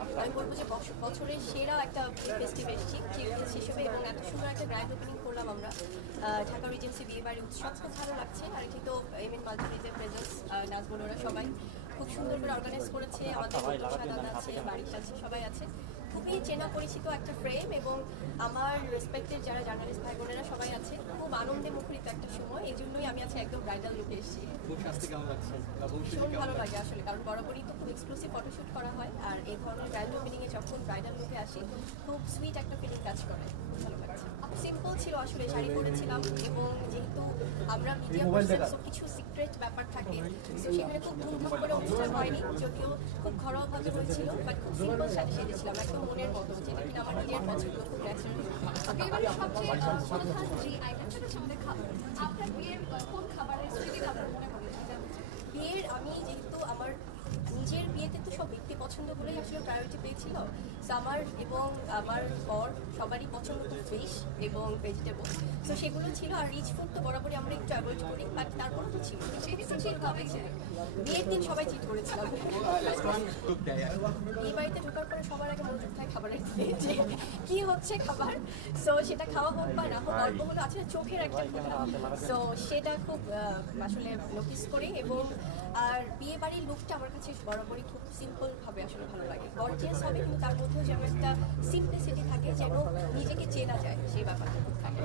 আমি বলবো যে বছরের সেরা একটা ফেস্টিভ এসেছি চিলড্রেন্স হিসেবে, এবং এত সুন্দর একটা গ্র্যান্ড ওপেনিং করলাম আমরা ঢাকা রিজেন্সি বিয়ে বাড়ি উৎসব। খুব ভালো লাগছে। আর এটি তো এমএন মাল্টিমিডিয়া প্রেজেন্স নাজবুল, ওরা সবাই খুব সুন্দর করে অর্গানাইজ করেছে। আমাদের সাদান আছে, বারিশ আছে, সবাই আছে। খুবই চেনা পরিচিত একটা ফ্রেম, এবং আমার রেসপেক্টেড যারা জার্নালিস্ট ভাই বোনেরা সবাই আছে। খুব আনন্দে মুখরিত একটা সময়, এই জন্যই আমি আছি একদম ব্রাইডাল লুকে এসেছি। ভীষণ ভালো লাগে আসলে, কারণ বরাবরই তো খুব এক্সক্লুসিভ ফটোশ্যুট করা হয়, আর এই ধরনের গ্র্যান্ড ওপেনিংয়ে যখন ব্রাইডাল লুকে আসি খুব সুইট একটা ফিলিং কাজ করে। ভালো লাগছে। সিম্পল ছিল আসলে, শাড়ি পরেছিলাম, এবং যেহেতু আমরা মিডিয়া পার্সন কিছু সিক্রেট ব্যাপার থাকে, তো সেখানে খুব ধুমধাম করে অনুষ্ঠান হয়নি, যদিও খুব ঘরোয়াভাবে হয়েছিল, বাট খুব সিম্পল শাড়ি সেজেছিলাম একদম মনের মতো, যেটা কিনা আমার নিজের পছন্দ, খুব ন্যাচারাল। বিয়েবাড়ির সবচেয়ে প্রধান যে আইটেমটা হচ্ছে আমাদের খাবার। আপনার বিয়ের কোন খাবারের স্মৃতি আপনার মনে পড়ে? বিয়ের আমি যেহেতু আমার নিজের বিয়েতে তো সব ব্যক্তি পছন্দ বলেই আসলে প্রায়োরিটি পেয়েছিল, তো আমার এবং আমার পর সবারই পছন্দ খুব ফিশ এবং ভেজিটেবল, তো সেগুলো ছিল। আর রিচ ফুড তো বরাবরই আমরা একটু অ্যাভয়েড করি, বাট তারপরেও তো ছিল। সেদিন চিট হবে বিয়ের দিন সবাই চিট করেছিলাম। বিয়ে বাড়িতে ঢোকার পরে সবার আগে মনোযোগ থাকে খাবারের দিকে, যে কি হচ্ছে খাবার, সো সেটা খাওয়া হোক বা না হোক, অল্প হলো আছে চোখের একটা কথা, সো সেটা খুব আসলে নোটিস করি। এবং আর বিয়ে বাড়ির লুকটা আমার কাছে বরাবরই খুব সিম্পল ভাবে আসলে ভালো লাগে। গর্জিয়াস হবে, কিন্তু তার মধ্যেও যেন একটা সিম্পলিসিটি থাকে, যেন নিজেকে চেনা যায়, সেই ব্যাপারটা খুব থাকে।